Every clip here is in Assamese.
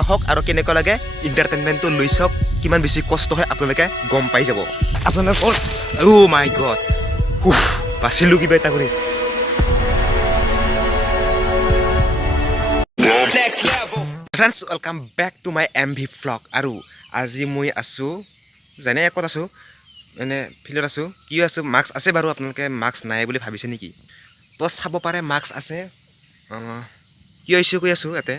আহক আৰু কেনেকুৱা লাগে এণ্টাৰটেইনমেণ্টটো লৈ চাওক কিমান বেছি কষ্ট হয় আপোনালোকে গম পাই যাব আপোনালোকৰ অ' মাই গড বাচিলোঁ কিবা এটা কৰি friends welcome back to my MV vlog আৰু আজি মই আছোঁ যেনে ক'ত আছোঁ মানে ফিল্ডত আছোঁ কিয় আছোঁ মাস্ক আছে বাৰু আপোনালোকে মাস্ক নাই বুলি ভাবিছে নেকি তো চাব পাৰে মাস্ক আছে কিয় ইছ্যু কৈ আছোঁ ইয়াতে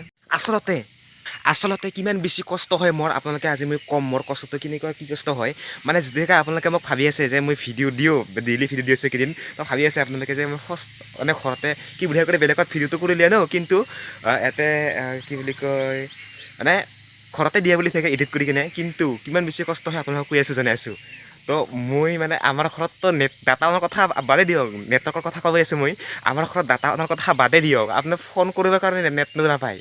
আচলতে কিমান বেছি কষ্ট হয় মোৰ আপোনালোকে আজি মই কম মোৰ কষ্টটো কেনেকুৱা কি কষ্ট হয় মানে যেনেকৈ আপোনালোকে মোক ভাবি আছে যে মই ভিডিঅ' দিওঁ ডেইলি ভিডিঅ' দি আছোঁ কেইদিন তো ভাবি আছে আপোনালোকে যে মই মানে ঘৰতে কি বুলি কৰি বেলেগত ভিডিঅ'টো কৰি লিয়া ন কিন্তু ইয়াতে কি বুলি কয় মানে ঘৰতে দিয়া বুলি থাকে এডিট কৰি কিনে কিন্তু কিমান বেছি কষ্ট হয় আপোনালোকক কৈ আছোঁ জনাই আছোঁ তো মই মানে আমাৰ ঘৰততো ডাটা অনাৰ কথা বাদে দিয়ক নেটৱৰ্কৰ কথা কৈ আছোঁ মই আমাৰ ঘৰত ডাটা অনাৰ কথা বাদে দিয়ক আপোনাক ফোন কৰিবৰ কাৰণে নেটটো নাপায়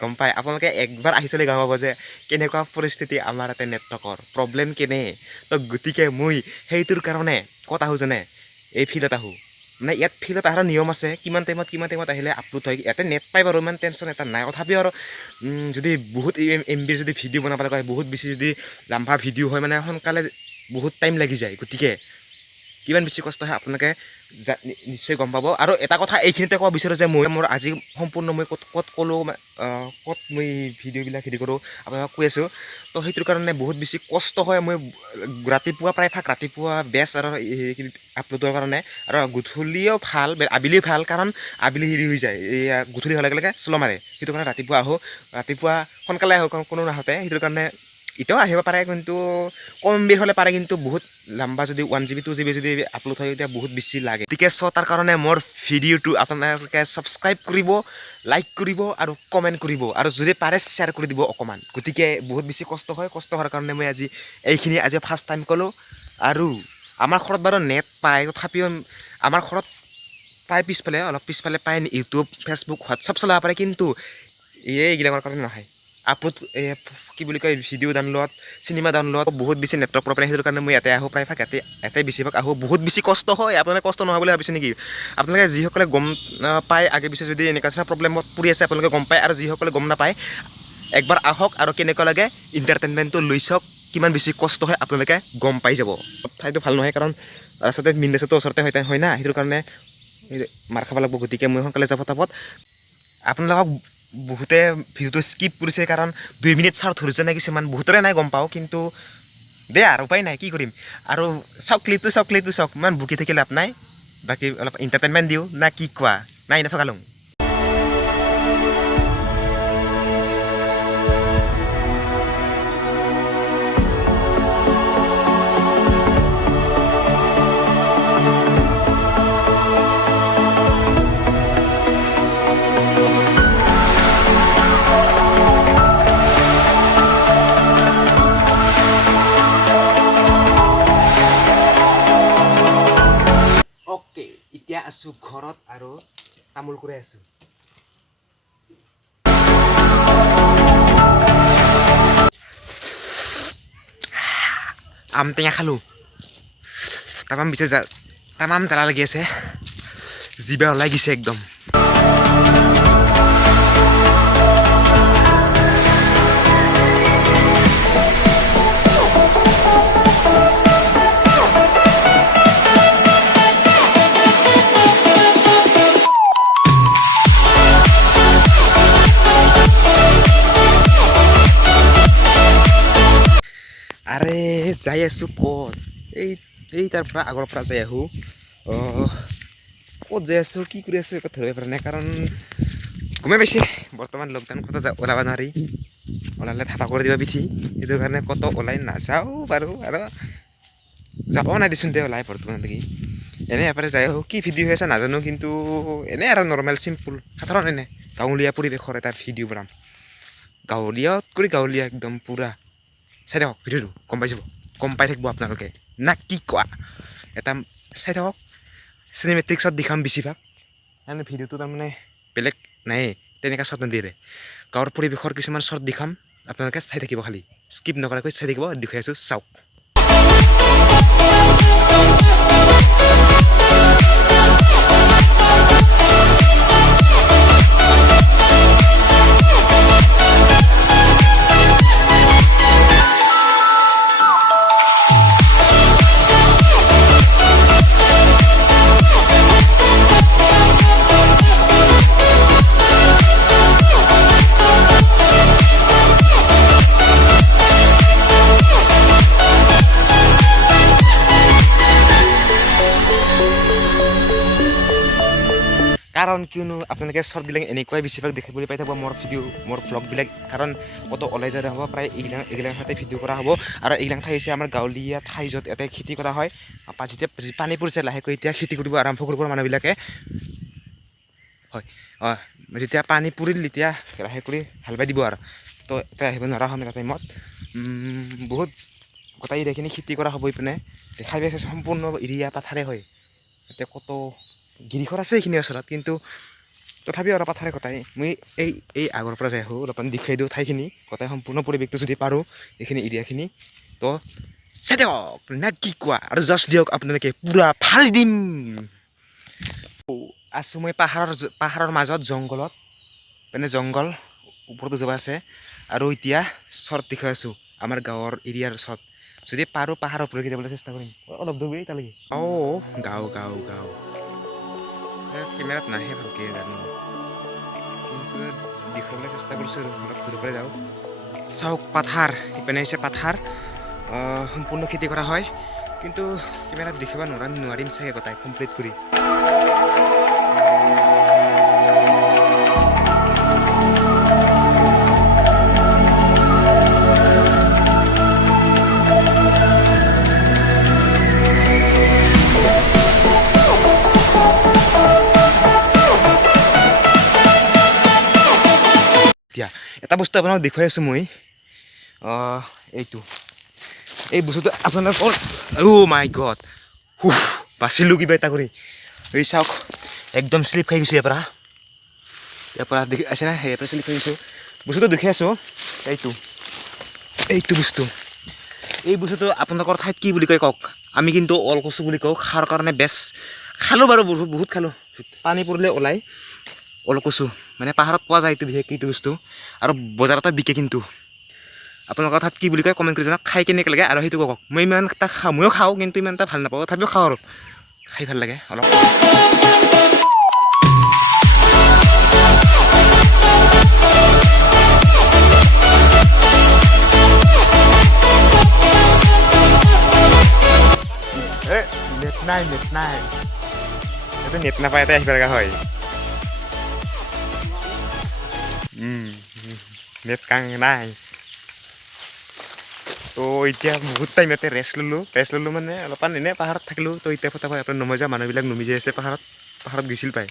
গম পায় আপোনালোকে একবাৰ আহি চালে গম পাব যে কেনেকুৱা পৰিস্থিতি আমাৰ ইয়াতে নেটৱৰ্কৰ প্ৰব্লেম কেনে তো গতিকে মই সেইটোৰ কাৰণে ক'ত আহোঁ জানে এই ফিল্ডত আহোঁ মানে ইয়াত ফিল্ডত অহাৰ নিয়ম আছে কিমান টাইমত আহিলে আপলোড হয় ইয়াতে নেট পাই বাৰু ইমান টেনশ্যন এটা নাই তথাপিও আৰু যদি বহুত MB যদি ভিডিঅ' বনাব লগা হয় বহুত বেছি যদি লাম্বা ভিডিঅ' হয় মানে সোনকালে বহুত টাইম লাগি যায় গতিকে কিমান বেছি কষ্ট হয় আপোনালোকে নিশ্চয় গম পাব আৰু এটা কথা এইখিনিতে ক'ব বিচাৰোঁ যে মই মোৰ আজি সম্পূৰ্ণ মই ক'ত ক'লোঁ ক'ত মই ভিডিঅ'বিলাক হেৰি কৰোঁ আপোনালোকক কৈ আছোঁ তো সেইটোৰ কাৰণে বহুত বেছি কষ্ট হয় মই ৰাতিপুৱা প্ৰায়ভাগ ৰাতিপুৱা বেষ্ট আৰু আপলোডৰ কাৰণে আৰু গধূলিও ভাল আবেলিও ভাল কাৰণ আবেলি হেৰি হৈ যায় এয়া গধূলি হোৱাৰ লগে লগে শ্ল' মাৰে সেইটো কাৰণে ৰাতিপুৱা আহোঁ ৰাতিপুৱা সোনকালে আহোঁ কোনো নাহোঁতে সেইটোৰ কাৰণে এতিয়াও আহিব পাৰে কিন্তু কম বেৰ হ'লে পাৰে কিন্তু বহুত লম্বা যদি 1 GB 2 GB যদি আপলোড হয় তেতিয়া বহুত বেছি লাগে গতিকে তাৰ কাৰণে মোৰ ভিডিঅ'টো আপোনালোকে ছাবস্ক্ৰাইব কৰিব লাইক কৰিব আৰু কমেণ্ট কৰিব আৰু যদি পাৰে শ্বেয়াৰ কৰি দিব অকণমান গতিকে বহুত বেছি কষ্ট হয় কষ্ট হোৱাৰ কাৰণে মই আজি ফাৰ্ষ্ট টাইম ক'লোঁ আৰু আমাৰ ঘৰত বাৰু নেট পায় তথাপিও আমাৰ ঘৰত পায় অলপ পিছফালে পায় ইউটিউব ফেচবুক হোৱাটছআপ চলাব পাৰে কিন্তু এইবিলাকৰ কাৰণে নহয় আপলোড কি বুলি কয় ভিডিঅ' ডাউনলোড চিনেমা ডাউনলোড বহুত বেছি নেটৱৰ্ক প্ৰব্লেম সেইটোৰ কাৰণে মই ইয়াতে আহোঁ প্ৰায়ভাগ ইয়াতে বেছিভাগ আহোঁ বহুত বেছি কষ্ট হয় আপোনালোকে কষ্ট নহয় বুলি ভাবিছে নেকি আপোনালোকে যিসকলে গম পায় আগে পিছে যদি এনেকুৱা প্ৰব্লেমত পৰি আছে আপোনালোকে গম পায় আৰু যিসকলে গম নাপায় একবাৰ আহক আৰু কেনেকুৱা লাগে এণ্টাৰটেইনমেণ্টটো লৈ চাওক কিমান বেছি কষ্ট হয় আপোনালোকে গম পাই যাব ঠাইটো ভাল নহয় কাৰণ ৰাস্তাতে মেইন ৰাস্তাটো ওচৰতে হয় না সেইটোৰ কাৰণে মাৰ খাব লাগিব গতিকে মই সোনকালে যাব তাপত আপোনালোকক বহুতে ভিডিঅ'টো স্কিপ কৰিছে কাৰণ 2 মিনিট চাওঁ ধৈৰ্য নাই কিছুমান বহুতৰে নাই গম পাওঁ কিন্তু দে আৰু উপায় নাই কি কৰিম আৰু চাওক ক্লিপটো চাওক ইমান বুকি থাকি লাভ নাই বাকী অলপ এণ্টাৰটেইনমেণ্ট দিওঁ না কি কোৱা নাই নথকালোঁ এতিয়া আছোঁ ঘৰত আৰু তামোল কৰি আছোঁ আম টেঙা খালোঁ তামাম জ্বালা লাগি আছে জিভা ওলাই গৈছে একদম আৰে যাই আছোঁ ক'ত এই তাৰ পৰা আগৰ পৰা যাই আহোঁ ক'ত যাই আছোঁ কি কৰি আছোঁ একো ধৰিব পৰা নাই কাৰণ গমেই পাইছে বৰ্তমান লকডাউন ক'তো ওলাব নোৱাৰি ওলালে থাপা কৰি দিবা পিঠি সেইটো কাৰণে ক'তো ওলাই নাযাওঁ বাৰু আৰু যাবও নাই দেচোন দে ওলাই বৰ্তমান দেখি এনেই এবাৰে যাই আহোঁ কি ভিডিঅ' হৈ আছে নাজানো কিন্তু এনেই আৰু নৰ্মেল চিম্পুল সাধাৰণ এনে গাঁৱলীয়া পৰিৱেশৰ এটা ভিডিঅ' বনাম গাঁৱলীয়াত কৰি গাঁৱলীয়া একদম পূৰা চাই থাকক ভিডিঅ'টো গম পাই থাকিব আপোনালোকে না কি কোৱা এটা চাই থাকক চিনেমেট্ৰিক্সত দেখাম বেছিভাগ মানে ভিডিঅ'টো তাৰমানে বেলেগ নাই তেনেকুৱা শ্বৰ্ট নিদিয়ে গাঁৱৰ পৰিৱেশৰ কিছুমান শ্বৰ্ট দেখাম আপোনালোকে চাই থাকিব খালি স্কিপ নকৰাকৈ চাই থাকিব দেখুৱাই আছোঁ চাওক কাৰণ কিয়নো আপোনালোকে শ্বৰ্টবিলাক এনেকুৱাই বেছিভাগ দেখিবলৈ পাই থাকিব মোৰ ভ্লগবিলাক, কাৰণ ক'তো ওলাই যোৱা হ'ব, প্ৰায় এইগিলাক ঠাইতে ভিডিঅ' কৰা হ'ব। আৰু এইগিলাক ঠাই হৈছে আমাৰ গাঁৱলীয়া ঠাই, য'ত ইয়াতে খেতি কৰা হয়। যেতিয়া পানী পৰিছে লাহেকৈ এতিয়া খেতি কৰিব আৰম্ভ কৰিব মানুহবিলাকে। হয়, যেতিয়া পানী পৰিল তেতিয়া লাহে কৰি হাল বাই দিব আৰু। তো এতিয়া আহিব নোৱাৰা হ'ম এটা টাইমত। বহুত গোটেই এৰিয়াখিনি খেতি কৰা হ'ব। ইপিনে দেখাই পাইছে সম্পূৰ্ণ এৰিয়া পাথাৰে হয়। এতিয়া ক'তো গিৰিখৰ আছে এইখিনি ওচৰত, কিন্তু তথাপিও আৰু পাথাৰে গোটাই। মই এই আগৰ পৰা যাই আহোঁ, অলপমান দেখুৱাই দিওঁ ঠাইখিনি, গোটাই সম্পূৰ্ণ পৰিৱেশটো যদি পাৰোঁ এইখিনি এৰিয়াখিনি। তো চাই দিয়ক না কি কোৱা, আৰু জাষ্ট দিয়ক আপোনালোকে, পূৰা ফালি দিম। আছোঁ মই পাহাৰৰ মাজত জংঘলত, মানে জংঘল ওপৰতো যাব আছে। আৰু এতিয়া শ্বৰ্ট দেখুৱাই আছোঁ আমাৰ গাঁৱৰ এৰিয়াৰ শ্বৰ্ট। যদি পাৰোঁ পাহাৰৰ ওপৰলৈকে যাবলৈ চেষ্টা কৰিম। অলপ দূৰ তালৈকে। গাঁও কেমেৰাত নাহে ভালকৈ জানো, কিন্তু দেখুৱাবলৈ চেষ্টা কৰিছোঁ আৰু অলপ দূৰৰ পৰা যাওঁ। চাওক পাথাৰ, ইপিনে হৈছে পাথাৰ, সম্পূৰ্ণ খেতি কৰা হয়। কিন্তু কেমেৰাত দেখিব নোৱাৰিম চাগে গোটাই কমপ্লিট কৰি। এতিয়া এটা বস্তু আপোনাক দেখুৱাই আছোঁ মই, এই বস্তুটো আপোনালোকৰ মাই গড, বাচিলোঁ কিবা এটা কৰি। এই চাওক একদম শ্লিপ খাই গৈছোঁ। ইয়াৰ পৰা দেখি আছে না, ইয়াৰ পৰা শ্লিপ খাই গৈছোঁ। বস্তুটো দেখি আছোঁ, এইটো বস্তু, এই বস্তুটো আপোনালোকৰ ঠাইত কি বুলি কয় কওক? আমি কিন্তু ওলকচু বুলি কওঁ। খাৰ কাৰণে বেছ খালোঁ বাৰু, বহুত খালোঁ। পানী পৰিলে ওলাই ওলকচু, মানে পাহাৰত পোৱা যায় এইটো বিশেষকৈ এইটো বস্তু, আৰু বজাৰতো বিকে। কিন্তু আপোনালোকৰ তাত কি বুলি কয় কমেণ্ট কৰি জনাওক। খাই কেনেকৈ লাগে আৰু সেইটো কওক। মই ইমান এটা ময়ো খাওঁ, কিন্তু ইমান এটা ভাল নাপাওঁ, তথাপিও খাওঁ আৰু খাই ভাল লাগে অলপ। নেট নাই এইটো নেট নাপায়, ইয়াতে আহিব লগা হয়। নেট নাই। তো এতিয়া বহুত টাইম ইয়াতে ৰেষ্ট ল'লোঁ মানে অলপমান এনেই পাহাৰত থাকিলোঁ। তো এতিয়া ফটাফট আপোনাৰ নমাই যোৱা মানুহবিলাক নমি যাই আছে পাহাৰত গৈছিল পাই,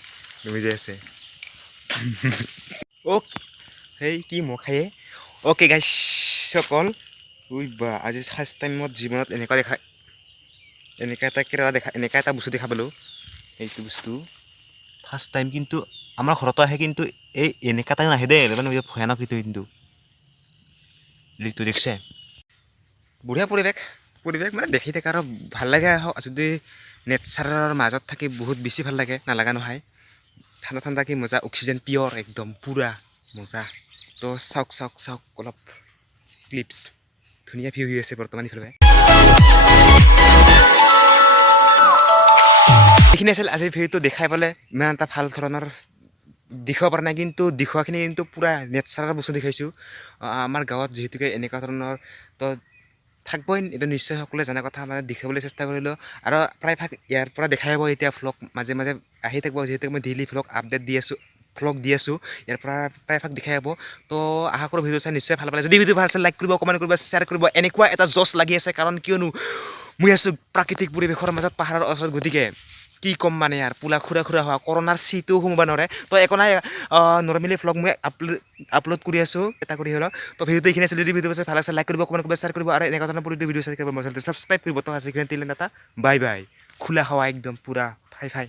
নমি যাই আছে। সেই কি খায়ে অ'কে গাইছ অকল আজি ফাৰ্ষ্ট টাইমত জীৱনত এনেকুৱা এটা বস্তু দেখা পালোঁ। এইটো বস্তু ফাৰ্ষ্ট টাইম, কিন্তু আমাৰ ঘৰতো আহে, কিন্তু এনেকুৱা টাইম নাহে দেই, মানে ভয়ানক এইটো। কিন্তু দেখিছে বঢ়িয়া পৰিৱেশ মানে দেখি থাকে আৰু ভাল লাগে। যদি নেচাৰৰ মাজত থাকি বহুত বেছি ভাল লাগে, নালাগা নহয়। ঠাণ্ডা কি মজা, অক্সিজেন পিয়ৰ একদম পূৰা মজা। তো চাওক অলপ ক্লিপছ, ধুনীয়া ভিউ হৈ আছে বৰ্তমান ইফালে। এইখিনি আছিল আজিৰ ভিডিঅ'টো। দেখাই পালে ইমান এটা ভাল ধৰণৰ দেখুৱাব পৰা নাই, কিন্তু দেখুৱাখিনি কিন্তু পূৰা নেচাৰৰ বস্তু দেখাইছোঁ। আমাৰ গাঁৱত যিহেতুকে এনেকুৱা ধৰণৰ তো থাকবই, এইটো নিশ্চয় সকলোৱে জনা কথা, মানে দেখাবলৈ চেষ্টা কৰিলোঁ। আৰু প্ৰায়ভাগ ইয়াৰ পৰা দেখাই হ'ব এতিয়া ভ্লগ মাজে মাজে আহি থাকিব, যিহেতু মই ডেইলি ভ্লগ আপডেট দি আছোঁ, ইয়াৰ পৰা প্ৰায়ভাগ দেখাই হ'ব। তো আশা কৰোঁ ভিডিঅ' চাই নিশ্চয় ভাল পালে। যদি ভিডিঅ' ভাল আছে লাইক কৰিব, কমেণ্ট কৰিব, শ্বেয়াৰ কৰিব। এনেকুৱা এটা জচ লাগি আছে, কাৰণ কিয়নো মই আছোঁ প্ৰাকৃতিক পৰিৱেশৰ মাজত পাহাৰৰ ওচৰত, গতিকে কি ক'ম মানে ইয়াৰ পোলা খুৰা হোৱা কৰোণাৰ চিটো সোমাব নোৱাৰে। তো একো নাই, নৰ্মেলি ভ্লগ মই আপলোড কৰি আছোঁ এটা কৰি হ'লেও। তো ভিডিঅ'টো এইখিনি আছিল। যদি ভিডিঅ' ভাল আছে লাইক কৰিব, কমেণ্ট কৰিব, শ্বেয়াৰ কৰিব, আৰু এনেকুৱা ধৰণৰ ভিডিঅ' চাই থাকিব মই ছাবস্ক্ৰাইব কৰিব। তো আজিকালি এটা বাই খোলা হাৱা একদম পূৰা ফাই